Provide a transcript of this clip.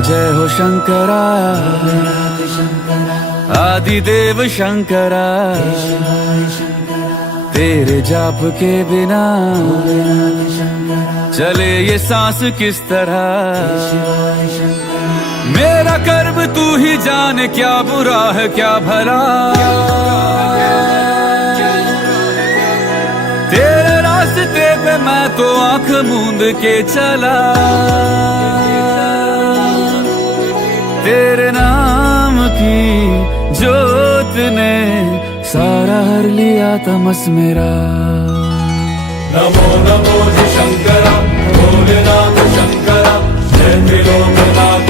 जय हो शंकरा आदिदेव शंकरा, तेरे जाप के बिना चले ये सांस किस तरह। मेरा कर्म तू ही जाने, क्या बुरा है क्या भला। तेरे रास्ते पे मैं तो आंख मूंद के चला, तेरे नाम की जोत ने सारा हर लिया तमस मेरा। नमो नमो जी शंकरा, भोलेनाथ शंकरा, जय त्रिलोकनाथ